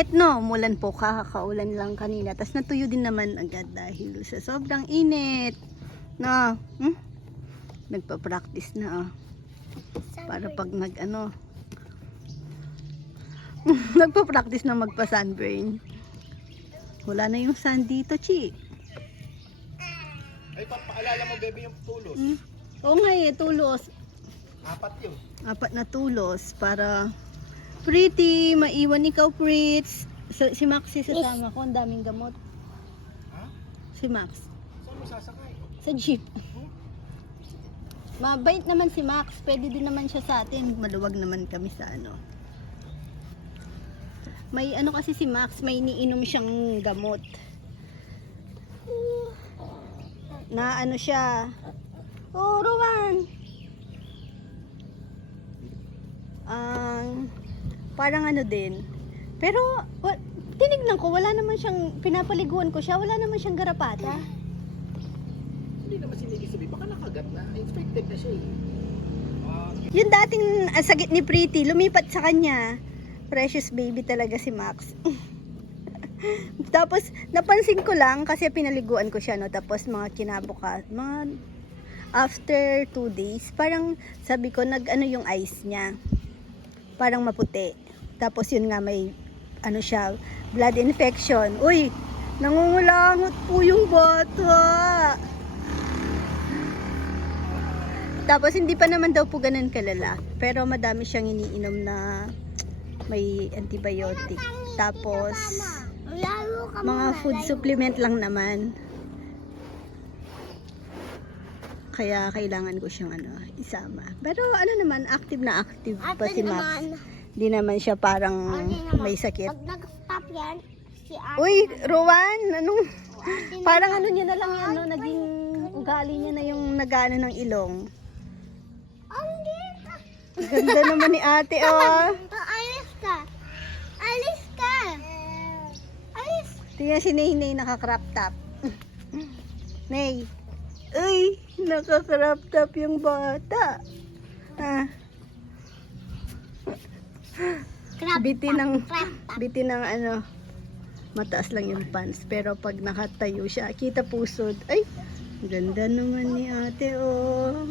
Mainit, no? Mulan po, kakaulan lang kanina. Tapos natuyo din naman agad dahil sa sobrang init. No? Hmm? Nagpa-practice na, oh. Para pag nag, ano, nagpa-practice na magpa-sunburn. Wala na yung sun dito, Chi. Ay, papaalala mo, baby, yung tulos. Hmm? Oo nga eh, tulos. Apat yun. apat na tulos para pretty, maiwan ikaw, Fritz. So, si Max si sasama ko, ang daming gamot. Ha? Si Max. Saan mo sasakay? Sa jeep. Mabait naman si Max. Pwede din naman siya sa atin. Maluwag naman kami sa ano. May ano kasi si Max, may iniinom siyang gamot. Na ano siya. Oh, Rowan! Ang parang ano din. Pero wa, tinignan ko, wala naman siyang pinapaliguan ko siya, wala naman siyang garapata. Hindi naman sinigil sabi, baka nakagat na. Infected na siya eh. Ah, Yung dating ah, sagit ni Pretty, lumipat sa kanya. Precious baby talaga si Max. Tapos, napansin ko lang kasi pinaliguan ko siya, no? Tapos, mga kinabuka, mga after two days, parang sabi ko, nag ano yung eyes niya. Parang maputi. Tapos, yun nga, may ano siya, blood infection. Uy, nangungulangot po yung bata. Tapos hindi pa naman daw po ganun kalala. Pero madami siyang iniinom na may antibiotic. Tapos mga food supplement lang naman. Kaya kailangan ko siyang ano, isama. Pero ano naman, active na active pa si Max. Hindi naman siya parang may sakit. Pag nag-stop yan, si Ate. Uy, Rowan, anong parang ano niya na lang yan, no? naging ugali niya na yung nagano ng ilong. Andito. Ganda naman ni ate, oh. Alis ka. Alis ka. Alis. Tingnan si Nay Nay naka-crop top. Nay. Uy, naka-crop top yung bata. Ah, Crap. biti ng biti ng ano mataas lang yung pants pero pag nakatayo siya kita pusod ay ganda naman ni ate oh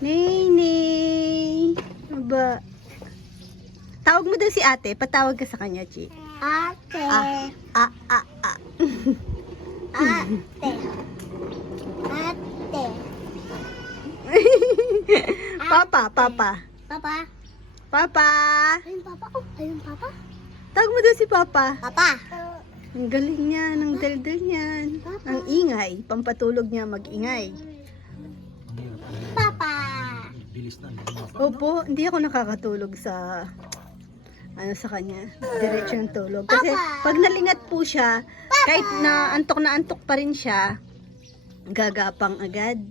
Nay Nay Aba. tawag mo daw si ate patawag ka sa kanya Chi Ate. ah ah ah ah Ate. Ate. papa papa Papa. papa Ayun, Papa. Oh, ayun, Papa. tawag mo daw si papa Papa. ang galing niya ang daldal niyan ang ingay pampatulog niya magingay Papa. bilis na. Opo, hindi ako nakakatulog sa ano sa kanya, diretso yung tulog. Kasi pag nalingat po siya, kahit na antok na antok pa rin siya, gagapang agad.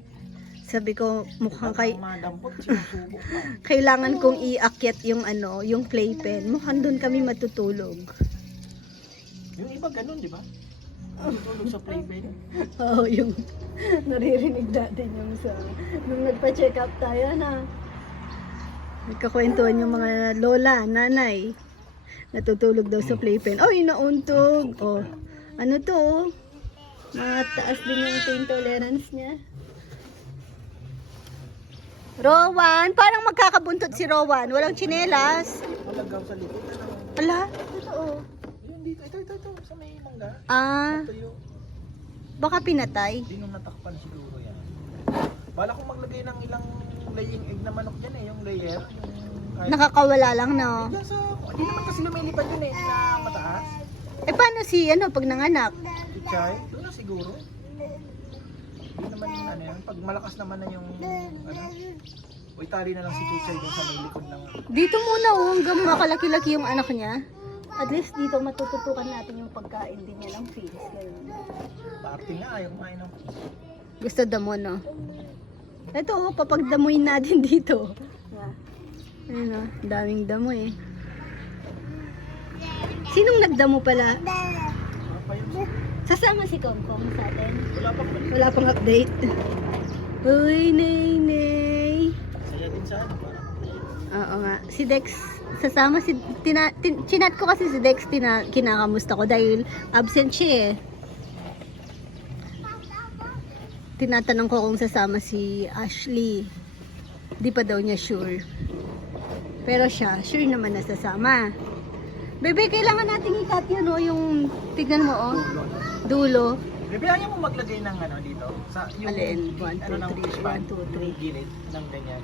Sabi ko, mukhang kay, kailangan kong iakyat yung ano, yung playpen. Mukhang doon kami matutulog. Yung iba ganun, di ba? Tulog sa playpen. Oo, yung naririnig natin yung sa, nung nagpa-check up tayo na, nagkakwentuhan yung mga lola, nanay, natutulog daw sa playpen. Ay, nauntog. Oh, ano to? Oh? Mataas din yung pain tolerance niya. Rowan, parang magkakabuntot si Rowan. Walang tsinelas. Malagaw sa likod. Ano? Ala, totoo. Yun dito, ito, ito, ito. Sa may mangga. Ah, Ito baka pinatay. di nung natakpan siguro yan. Bala kong maglagay ng ilang laying egg na manok dyan eh. Yung layer. Yung Nakakawala lang, no? Hindi naman kasi lumilipad yun eh, na mataas. Eh, paano si, ano, pag nanganak? Na siguro. Hindi naman yung ano yan. Pag malakas naman na yung, ano, o itali na lang si Chichay doon sa may likod ng, Dito muna oh, hanggang makalaki-laki yung anak niya. At least dito matututukan natin yung pagkain din niya ng. Ganun. party nga, ayaw kumain ng, Gusto damo, no? Ito, oh, papagdamuin natin dito. Ayun, oh, daming damo eh. Sinong nagdamo pala? Sasama si Kongkong sa atin. Wala pa pala. Wala pang update. Uy, nay, nay. sa ano, parang Oo nga. Si Dex, sasama si, tina, tin, chinat ko kasi si Dex, tina, kinakamusta ko dahil absent siya eh. Tinatanong ko kung sasama si Ashley. Di pa daw niya sure. Pero siya, sure naman na sasama. Bebe, kailangan nating ikat yun, oh, yung, tignan mo, oh, dulo. Bibilangin mo maglagay ng ano dito. Sa yung Alin? One, ano two, ng three, fish pan, one, two, three. yung gilid ng ganyan.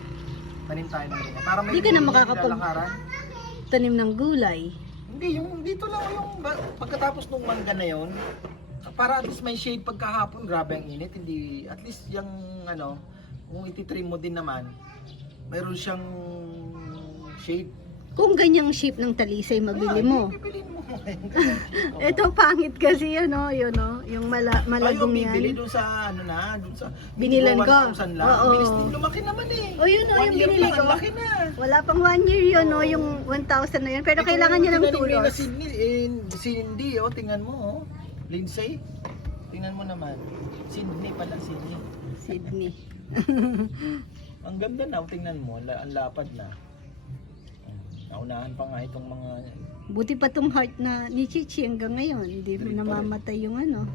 Tanim tayo ng ganyan. Para may Di ka na gilid makakapag-. Tanim ng gulay. Hindi, yung dito lang yung ba- pagkatapos nung mangga na yon para at least may shade pagkahapon, grabe ang init, hindi, at least yung ano, kung ititrim mo din naman, mayroon siyang shade. Kung ganyang shape ng talisay, mabili Ah, mo. Ito pangit kasi yun, oh, yun, oh, yung mala, malagong Ayaw, bibili yan. dun sa ano na, dun sa Binilan ko. 1,000 lang. Oo. Bilis din lumaki naman eh. Oh, yun, oh, One yung year binili ko. laki na. Wala pang one year yun, no, yung 1,000 na yun. Pero Ito, kailangan niya ng tinanim niya na tulos. Cindy, eh, Cindy, oh, tingnan mo, oh. Lindsay, tingnan mo naman. Sydney pala, Sydney. Sydney. Ang ganda na, oh, tingnan mo, la- ang lapad na. Naunahan pa nga itong mga Buti pa tong heart na ni Chichi hanggang ngayon. Hindi rin. namamatay yung ano.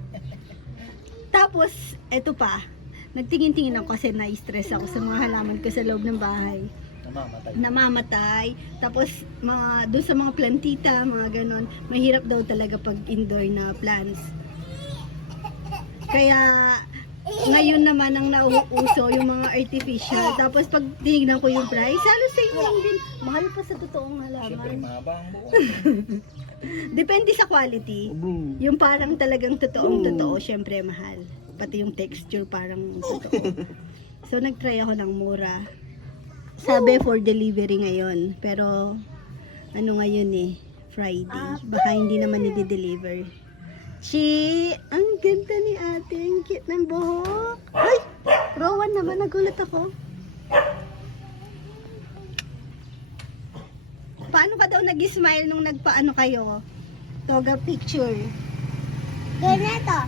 Tapos, eto pa. Nagtingin-tingin ako kasi na-stress ako sa mga halaman ko sa loob ng bahay. namamatay. namamatay. Tapos mga doon sa mga plantita, mga ganon, mahirap daw talaga pag indoor na plants. Kaya ngayon naman ang nauuso yung mga artificial. Tapos pag tinignan ko yung price, halos same lang din. Mahal pa sa totoong Siyempre, halaman. mahaba ang buwan. Depende sa quality. Yung parang talagang totoong totoo, syempre mahal. Pati yung texture parang totoo. So nagtry ako ng mura. Sabi for delivery ngayon. Pero ano ngayon eh, Friday. Baka hindi naman i-deliver. Chi, ang ganda ni ate. Ang cute ng buhok. Ay! Rowan naman, nagulat ako. Paano ka daw nag-smile nung nagpaano kayo? Toga picture. Ganito.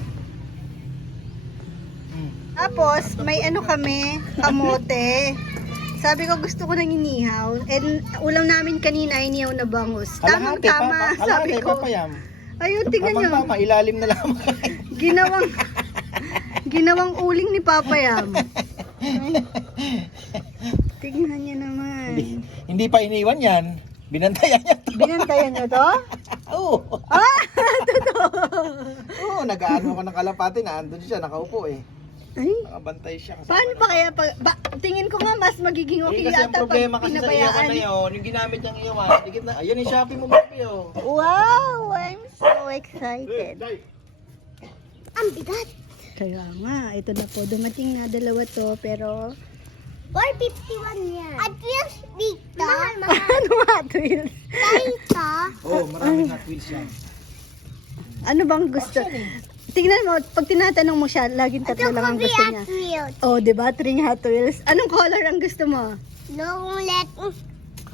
Tapos, may ano kami, kamote. Sabi ko gusto ko ng inihaw. And ulam namin kanina inihaw na bangus. Tamang Kalahati, tama, papa. sabi ko. Ayun, tingnan nyo. Papa, ilalim na lang. Ginawang, ginawang uling ni Papa Yam. Tingnan nyo naman. hindi, hindi pa iniwan yan. Binantayan niya. Binantayan nyo to? Oo. Ah! Oo, nag-aano ko ng kalapati na andun siya, nakaupo eh. Ay, Nakabantay siya. kasama paano pa kaya? Pag, ba, tingin ko nga mas magiging Eh, okay kasi ang yata pag problema kasi sa iyawan pinabayaan. na yun, yung ginamit niyang iyawan, dikit na, ayun yung Shopee mo, baby, oh. Wow! I'm so excited. Ang bigat. Kaya nga, ito na po. Dumating na dalawa to, pero 451 yan. At least dito. Mahal, mahal. ano Hot Wheels? Dito. Oo, oh, maraming Hot Wheels yan. Ano bang gusto? Tingnan mo, pag tinatanong mo siya, laging tatlo Ito lang ang gusto niya. Oh, di ba? Tring Hot Wheels. Anong color ang gusto mo? Long let.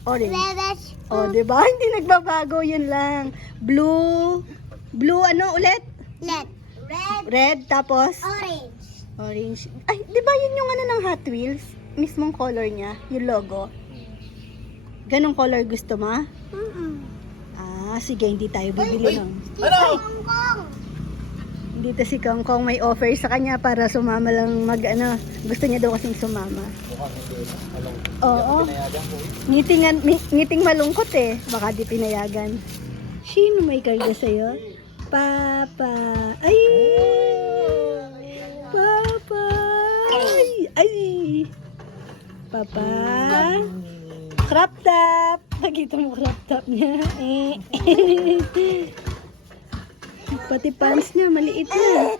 Orange. Letters. Oh, di ba? Hindi nagbabago, yun lang. Blue. Blue ano ulit? Let. Red. Red, tapos Orange. orange. Ay, di ba yun yung ano ng Hot Wheels? Mismong color niya, yung logo. Ganong color gusto mo? Mm-mm. Ah, sige, hindi tayo bibili ng... Ano? Dito si Kong Kong may offer sa kanya para sumama lang mag ano. Gusto niya daw kasing sumama. Oo. Ngitingan, ngiting malungkot eh. Baka di pinayagan. Sino may karga sa'yo? Papa. Ay! Papa! Ay! Ay! Papa! Crop top! Nakita mo crop top niya. Eh. Pati pants niya, maliit na.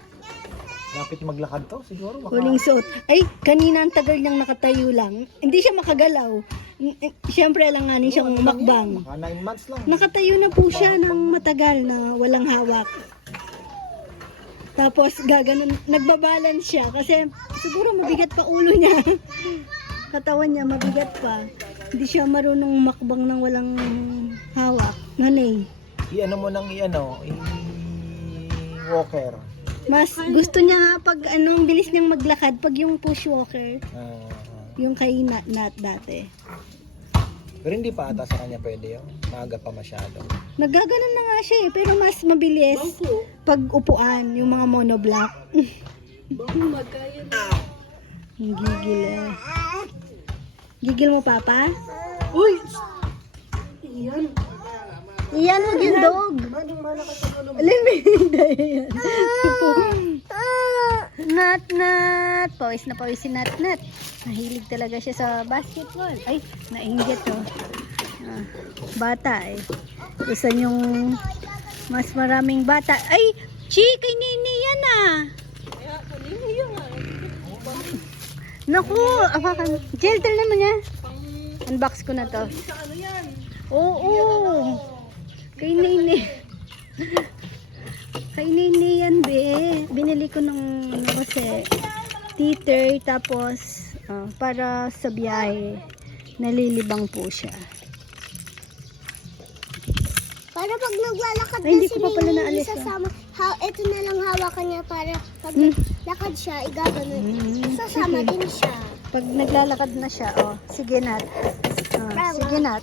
Lapit maglakad to, siguro. Baka... Huling suot. Ay, kanina ang tagal niyang nakatayo lang. Hindi siya makagalaw. Mm, eh, Siyempre, alanganin siyang Ano lang makbang. yan, Baka 9 months lang. Nakatayo na po siya ng matagal na walang hawak. Tapos gaganon, nagbabalance siya kasi siguro mabigat pa ulo niya. Katawan niya mabigat pa. Hindi siya marunong makbang ng walang hawak. Nanay. I-ano mo nang i-ano, i-walker. Mas gusto niya nga pag ano, ang bilis niyang maglakad pag yung push walker. Ah, Yung kay Nat Nat dati. Pero hindi pa ata sa kanya pwede yun. Maaga pa masyado. Nagaganon na nga siya eh, pero mas mabilis pag upuan, yung mga monoblock. Ang gigil eh. Gigil mo, Papa? Uy! Iyan! Iyan, huwag yung dog. Manong mana ka sa ano? Alin ba yung yan? Nat, nat. Pawis na pawis si Nat, nat. Nahilig talaga siya sa basketball. Ay, nainggit oh. Ah, bata eh. Gusto niyong mas maraming bata. Ay, Chi, kay Nini yan ah. Naku, awakan. Gel naman niya. Unbox ko na to. Oo. Kay Nini. Kay Nini yan, be. Binili ko ng ano kasi teeter tapos ah, para sa biyahe nalilibang po siya. Para pag naglalakad Ay, hindi na ko pa pala naalis, ah. Sasama, ha, ito na lang hawakan niya para pag Hmm. lakad siya, igaganon. Hmm, Sasama sige. din siya. Pag naglalakad na siya, oh, sige nat. Ah, sige nat.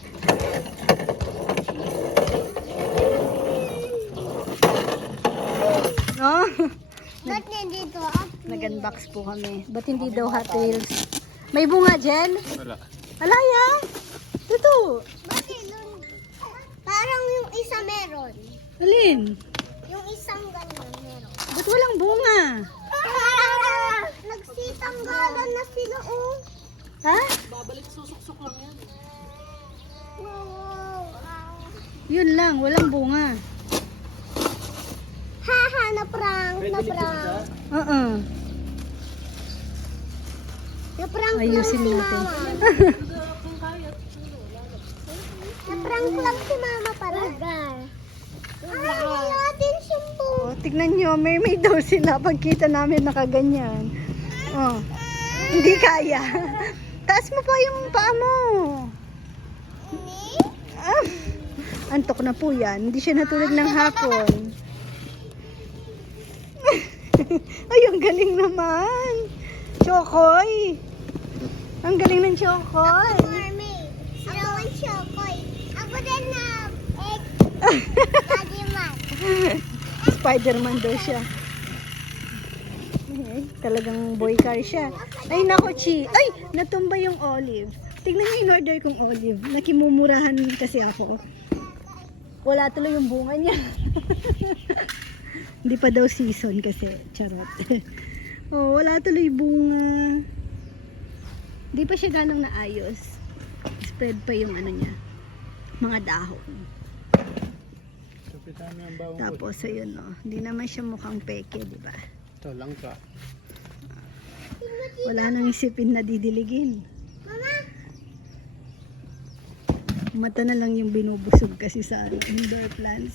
Oh, Ba't nandito ako? nag-unbox po kami. Ba't hindi daw Hot Wheels? May bunga, Jen? Wala. Alaya? Ito. Bakit nun? Parang yung isa meron. Alin? Yung isang ganyan meron. Ba't walang bunga? Ah! Nagsitanggalan na sila, oh. Ha? Wow. Yun lang, walang bunga. Haha, na-prank, na-prank. Oo. Na-prank lang Ayusin si natin. mama. Na-prank lang si mama pala. Ay, wala din siyang bunga. Oh, tignan nyo, may may daw sila pagkita namin nakaganyan. Oh, hindi kaya. Taas mo pa yung paa mo. Ah, antok na po yan. Hindi siya natulog ng hapon. Ay, ang galing naman. Chokoy. Ang galing ng Chokoy. Mermaid. Ako ang Chokoy. Ako din na egg. Spider-Man daw siya. Talagang boy car siya. Ay, nako, Chi. Ay, natumba yung olive. Tignan niyo yung order kong olive. Nakimumurahan kasi ako. Wala tuloy yung bunga niya. Hindi pa daw season kasi. Charot. oh, wala tuloy bunga. Hindi pa siya ganong naayos. Spread pa yung ano niya. Mga dahon. Tapos ayun no, hindi naman siya mukhang peke, di ba? Ito lang ka. Wala nang isipin na didiligin. Mata na lang yung binubusog kasi sa indoor plants.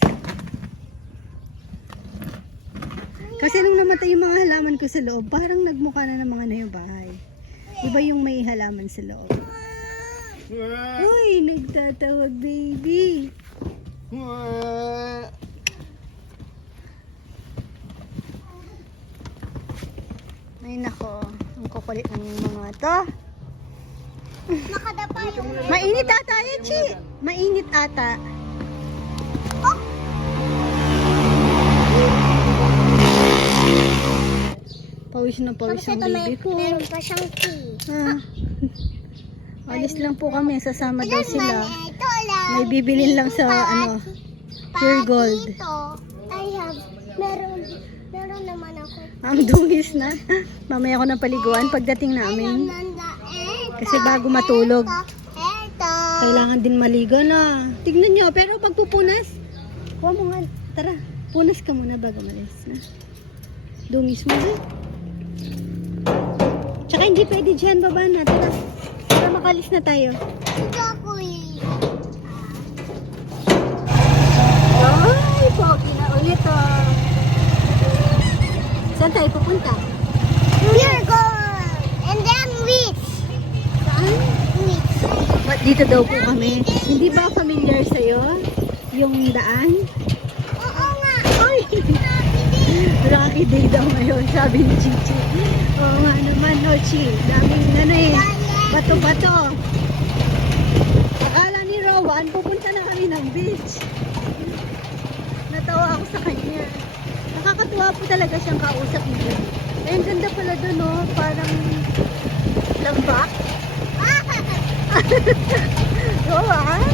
Kasi nung namatay yung mga halaman ko sa loob, parang nagmukha na ng mga na yung bahay. Iba yung may halaman sa loob. Uy, nagtatawag baby. Ay nako, ang kukulit ng mga to. Nakadapa yung Mainit ata yan, Chi. Mainit ata. Pawis na pawis ang baby ko. meron pa siyang key. Ah. Alis lang po kami, sasama daw sila. May bibilin lang sa ano, pure gold. I have, meron, meron naman ako. Ang dungis na. Mamaya ko na paliguan pagdating namin. Kasi bago matulog. Kailangan din maligo na. Tignan nyo, pero pagpupunas, kuha mo nga, tara, punas ka muna bago malis. ha? Dungis mo ba? Tsaka hindi pwede dyan, baba na, tara. Para makalis na tayo. Ay, pogi na ulit oh. Saan tayo pupunta? Pure gold. And then? Wheat. Ba't dito daw po kami? Hindi ba familiar sa'yo? Yung daan? Oo nga. Ay! Rocky day daw ngayon, sabi ni Chichi. Oo nga naman, no, Chi. Daming ano eh. Bato-bato. Akala ni Rowan, pupunta na kami ng beach. Natawa ako sa kanya. Nakakatuwa po talaga siyang kausap niya. Eh, ang ganda pala doon, no? Parang lambak. Rowan,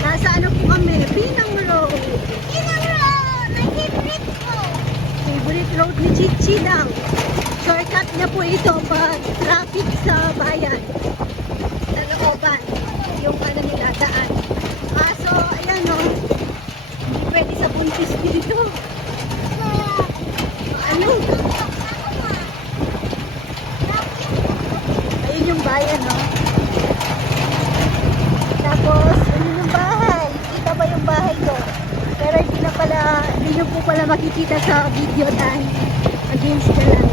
nasa ano po kami? Pinang Road. Favorite road ni Chichi lang. Shortcut na po ito pag traffic sa bayan. Sa looban. Yung ano nila, daan. Kaso, ayan o. hindi pwede sa buntis dito. Ano? Bayan, no? Tapos, ano yung bahay? Kita ba yung bahay ko? Pero hindi na pala, hindi nyo po pala makikita sa video dahil against the light.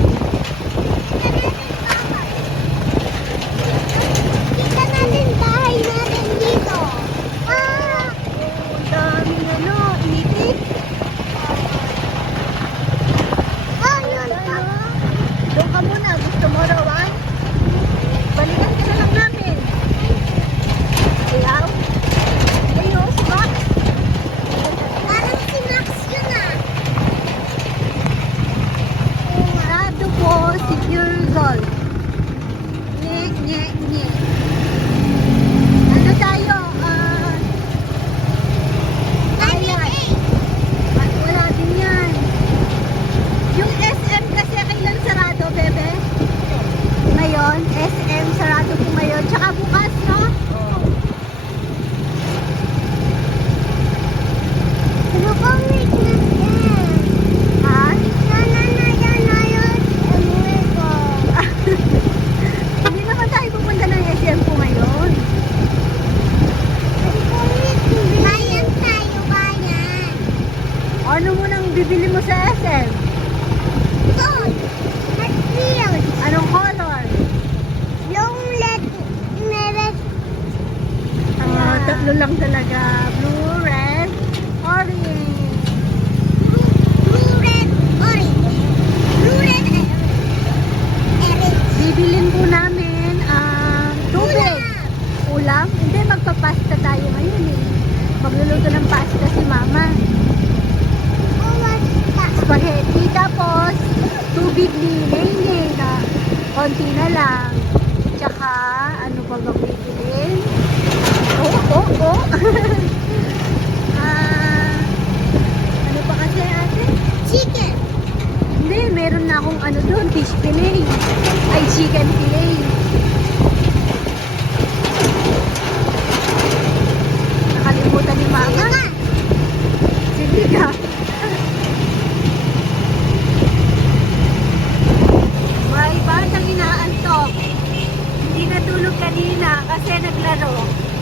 Kasi naglaro.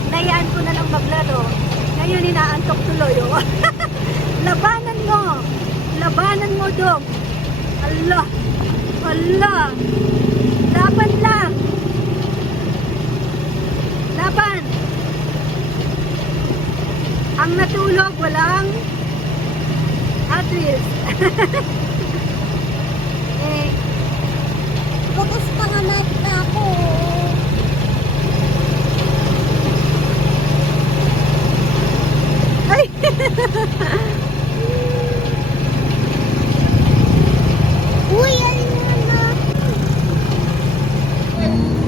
Nayaan ko na lang maglaro. Ngayon inaantok tuloy. Oh. Labanan mo. Labanan mo, Dong. Allah. Allah. Laban lang. Laban. Ang natulog, walang Wheels. eh, Bukas pa nga mata ako. ay, Uy, ano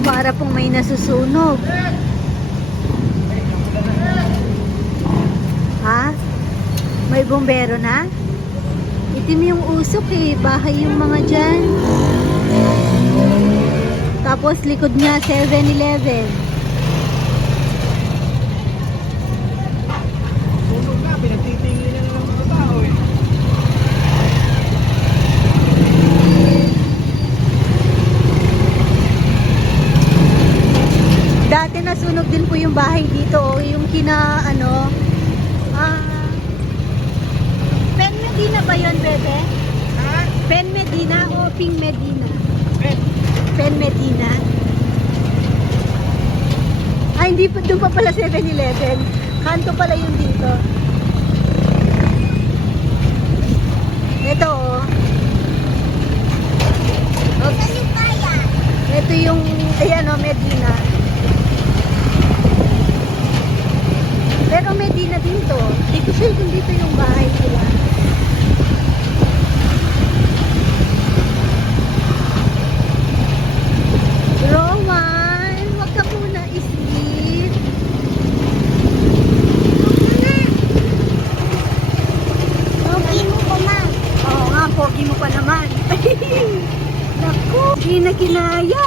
para pong may nasusunog. Ha? May bombero na? Itim yung usok eh. Bahay yung mga dyan. Tapos likod niya 7-Eleven. Sunog na, pinagtitingin na ng mga tao eh. Dati nasunog din po yung bahay dito, oh, yung kina, ano, ah, Pen Medina ba yun, bebe? Ha? Pen Medina o Ping Medina? Ben, Pen Medina. Ay, hindi pa, doon pa pala 7-Eleven. Kanto pala yung dito. Ito, oh. Kaya? Ito yung Ayan o, Medina. Pero Medina din to. Dito siya kung dito yung bahay nila. Rowan, wag ka muna islit. Pogi mo ko, ma. Oo nga, pogi mo pa naman. Naku, di na kinaya.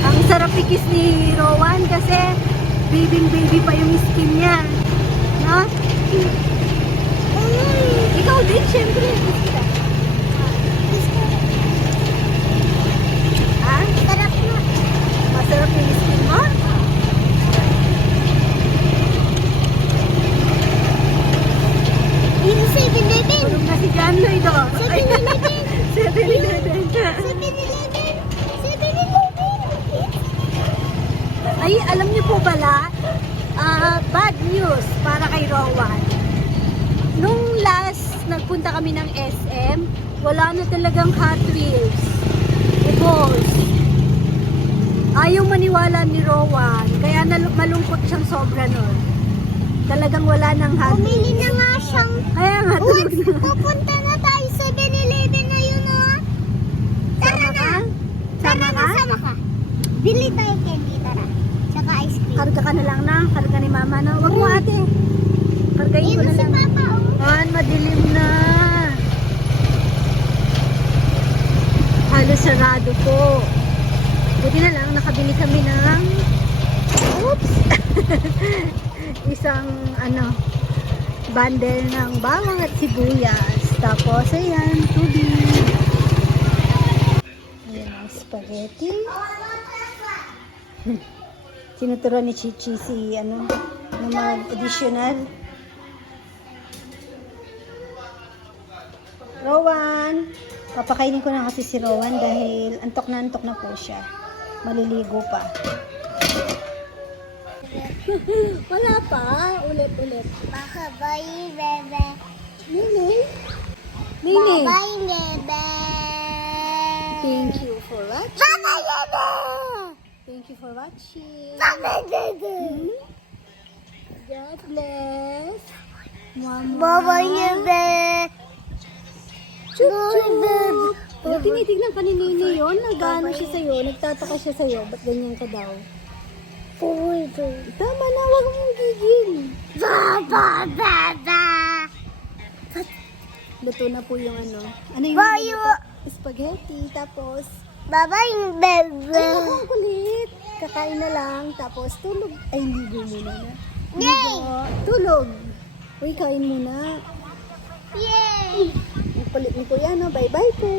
Ang sarap ikis ni Rowan kasi baby baby pa yung skin niya. No? Ikaw din, syempre. Ha? Sarap na. Masarap yung skin mo? Yung 7-Eleven. Tulog na si John Lloyd, oh. 7-Eleven. 7-Eleven. 7-Eleven. 7-Eleven. Ay, alam niyo po pala, ah, bad news para kay Rowan. Nung last nagpunta kami ng SM, wala na talagang Hot Wheels. Balls. Ayaw maniwala ni Rowan, kaya malungkot siyang sobra nun. Talagang wala ng Hot Bumili Wheels. na nga siyang... Kaya nga, tulog na. pupunta na tayo sa 7-Eleven na yun, oh. Tara na. ka? Tara na, sama ka. Bili tayo candy, tara. Tsaka ice cream. Karga ka na lang na, karga ni mama na. Wag mo ate. Kargayin ko na si lang. Papa, oh. Man, madilim na. Halos sarado po. Buti na lang, nakabili kami ng oops isang ano bundle ng bawang at sibuyas. Tapos, ayan, tubig. Ayan ang spaghetti. Tinuturuan ni Chichi si ano, ng mga additional. Rowan! Papakainin ko na kasi si Rowan dahil antok na antok na po siya. Maliligo pa. Wala pa. Ulit, ulit. Baka bye, bebe. Nini? Nini? Bye, bebe. Thank you for watching. Bye, bebe. Watching. God bless. Mama. Bye, bebe. Chup, chup. Pag tinitignan ka ni Nini yun, nag-ano siya sa'yo, nagtataka siya sa'yo, ba't ganyan ka daw? Uy, Tama na, wag mong gigil. Baba, baba. Luto na po yung ano. Ano yung Bayo. spaghetti, tapos Baba yung bebe. Ay, naku, ang kulit. Kakain na lang, tapos tulog. Ay, ligo muna na. Yay! Ligo. Tulog. Uy, kain muna. Yay! Ang kulit ni Kuya, no? Bye-bye po.